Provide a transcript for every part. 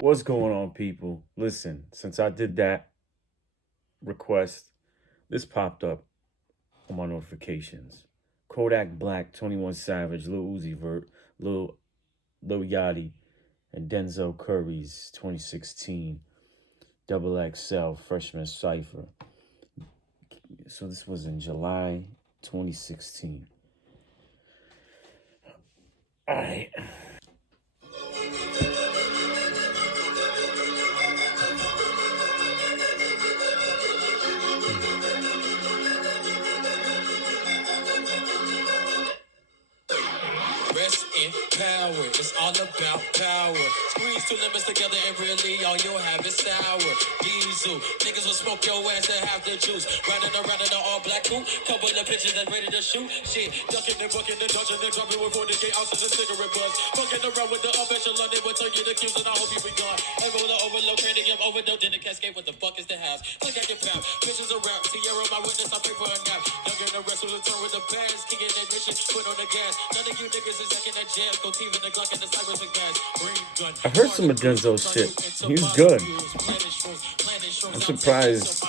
What's going on, people? Listen, since I did that request, this popped up on my notifications. Kodak Black, 21 Savage, Lil Uzi Vert, Lil Yachty, and Denzel Curry's 2016 XXL Freshman Cypher. So this was in July 2016. All right. Rest in power, it's all about power. Squeeze two lemons together and really all you'll have is sour. Diesel, niggas will smoke your ass and have the juice. Riding around in an all black coupe, couple of bitches that's ready to shoot. Shit, ducking and bucking and dodging and dropping with 48 ounces of cigarette butts. Fucking around with the up echelon, they will turn you to cubes and I hope you be gone. And roll overload, cranium overdose, in the cascade, what the fuck is the house? Look at your pound, bitches around, Sierra my witness, I pray for a nap. Ducking the rest will return with the bands, kicking that mission, put on the gas. None of you niggas is acting that jam, go team in the Glock and the Cypher and gas. Green gun, I heard some of Denzel's shit. He's good. I'm surprised.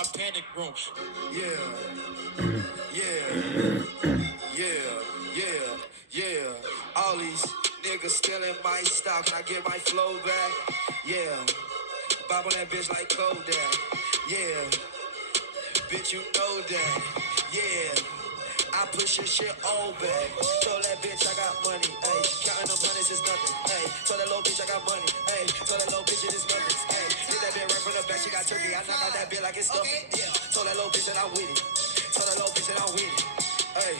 Yeah, yeah. All these niggas stealing my style. Can I get my flow back? Yeah. Bob on that bitch like Kodak. Yeah. Bitch, you know that. Yeah. I push your shit all back. Told that bitch I got money. Ayy. Counting them hundreds is nothing. Ayy. Told that little bitch I got money. Ayy. Told that little bitch it is nothing. Ayy. Hit that bitch right from the back. She got turkey. I knock out that bitch like it's stuffing. Yeah. Told that little bitch that I'm with it. Told that little bitch that I'm with it. Ayy.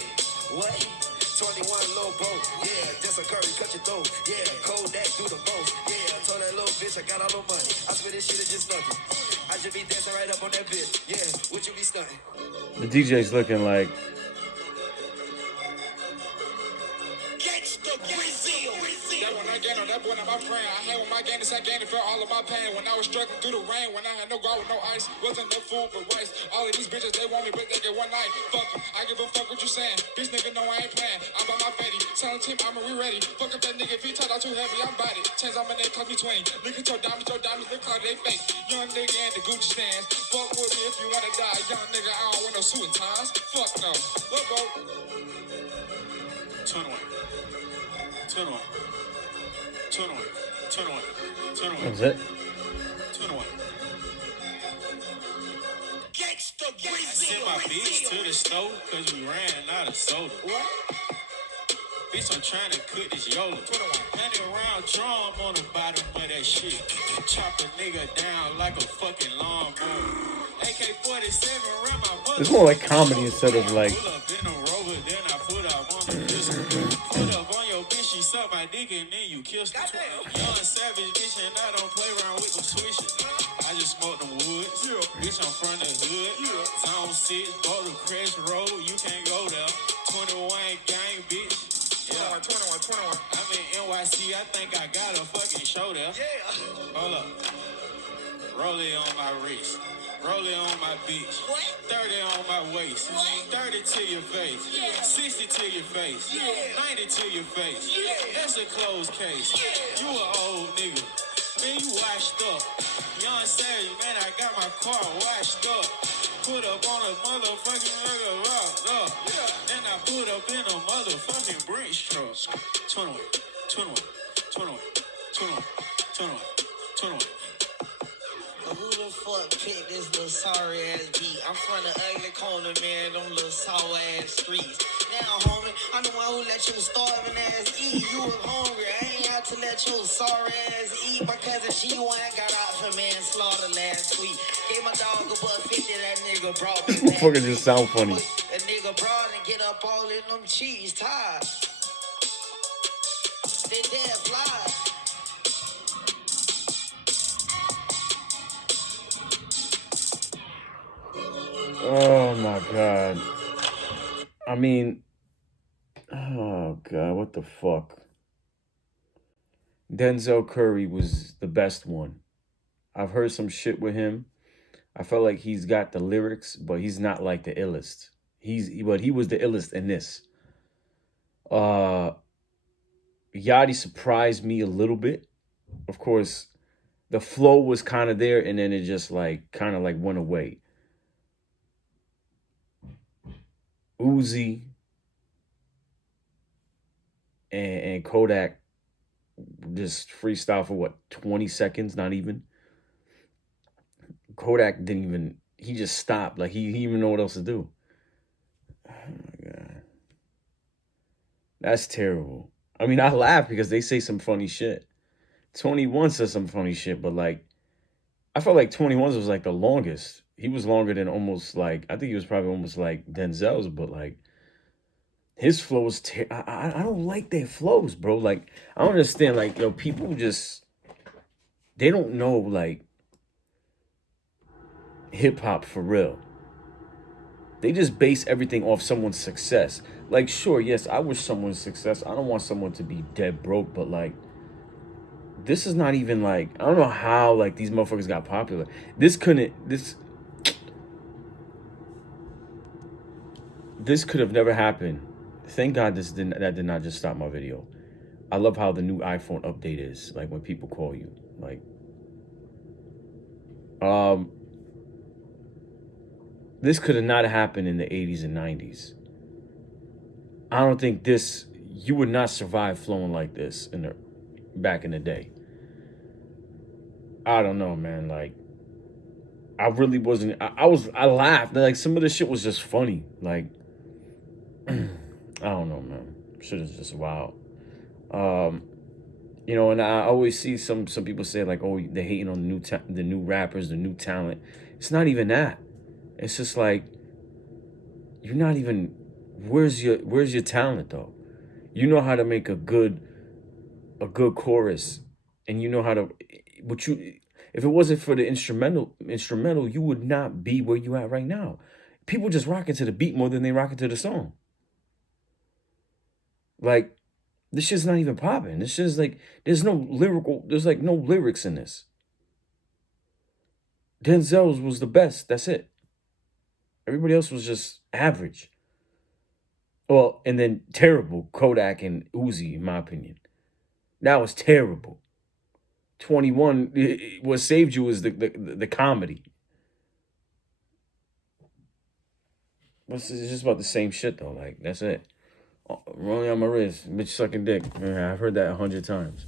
What? 21 low boat. Yeah. Just a curry. Cut your throat. Yeah. Kodak do the most. Yeah. Told that little bitch I got all the money. I swear this shit is just nothing. I should be dancing right up on that bitch. Yeah. Would you be stunning? The DJ's looking like That when I gained on that boy, not my friend. I had with my gainers, I gained it, felt all of my pain. When I was struggling through the rain, when I had no guard with no ice, wasn't no food but rice. All of these bitches, they want me, but they get one night. Fuck them, I give a fuck what you saying. This nigga know I ain't playing. I'm by my fatty. Tell the team I'm ready. Fuck up that nigga, if he talk out too heavy, I'm body. Chains on my neck, cost me 20. Look at your diamonds, look how they fake. Young nigga in the Gucci stands. Fuck with me if you wanna die. Young nigga, I don't want no suit and ties. Fuck no. Look, bro. Turn away. Turn away. Turn away. Turn away. Turn away. that's it. Turn away. Gangsta I sent my bitch to the store cause we ran out of soda. What? Bitch, I'm trying to cook this Yola. 100 round drum on the bottom of that shit. Chop a nigga down like a fucking lawnmower. AK-47 around my mother. It's more like comedy instead of like. Pull up in a rover, then I put up on the pistol. Put up on your bitch, she suck my dick and then you kissed her. Young savage bitch and I don't play around with them swishes. I just smoke them woods. Bitch, I'm from the hood. Zone 6, go to Crest Road, you can't go there. 21 gang, bitch. Yeah. 21. I'm in NYC, I think I got a fucking show there. Yeah. Hold up. Roll it on my wrist. Roll it on my bitch. What? 30 on my waist. What? 30 to your face. Yeah. 60 to your face. Yeah. 90 to your face. Yeah. That's a closed case. Yeah. You an old nigga. Man, you washed up. Young Savage, man, I got my car washed up. Put up on a motherfucking nigga rocked up. Yeah. Then I put up in a motherfucking Brinks truck. 21. Who the fuck picked this little sorry ass beat? I'm from the ugly corner, man, them little sour ass streets. Now, homie, I'm the one who let you starving ass eat. You was hungry, I ain't out to let your sorry ass eat. My cousin G1 got out for manslaughter last week. Gave my dog a buck 50, that nigga brought me back. Fucking just sound funny. That nigga brought and get up all in them cheese ties. They dead flies. Oh my god. I mean, oh god, what the fuck? Denzel Curry was the best one. I've heard some shit with him. I felt like he's got the lyrics, but he's not like the illest. But he was the illest in this. Yachty surprised me a little bit. Of course, The flow was kind of there, and then it just like kind of like went away. Uzi and Kodak just freestyle for what, 20 seconds, not even. Kodak didn't even, he just stopped. Like he didn't even know what else to do. Oh my God. That's terrible. I mean, I laugh because they say some funny shit. 21 says some funny shit, but like, I felt like 21's was like the longest. He was longer than almost like, I think he was probably almost like Denzel's, but like, his flow was, I don't like their flows, bro. Like, I don't understand. Like, yo, people just, they don't know, like, hip hop for real. They just base everything off someone's success. Like, sure, yes, I wish someone's success. I don't want someone to be dead broke, but like, this is not even like, I don't know how like these motherfuckers got popular. This could have never happened. Thank God that did not just stop my video. I love how the new iPhone update is, like when people call you. Like, this could have not happened in the 80s and 90s. I don't think you would not survive flowing like this back in the day. I don't know, man. Like, I really wasn't, I laughed. Like, some of the shit was just funny. Like, I don't know, man. Shit is just wild. You know, and I always see some people say like, oh, they're hating on the new rappers, the new talent. It's not even that. It's just like, you're not even, where's your talent though? You know how to make a good chorus, and you know how to, but if it wasn't for the instrumental, you would not be where you at right now. People just rocking to the beat more than they rocking to the song. Like, this shit's not even popping. This shit's like, there's like no lyrics in this. Denzel's was the best. That's it. Everybody else was just average. Well, and then terrible. Kodak and Uzi, in my opinion. That was terrible. 21, what saved you was the comedy. It's just about the same shit though. Like, that's it. Rolling on my wrist, bitch sucking dick. I've heard that 100 times.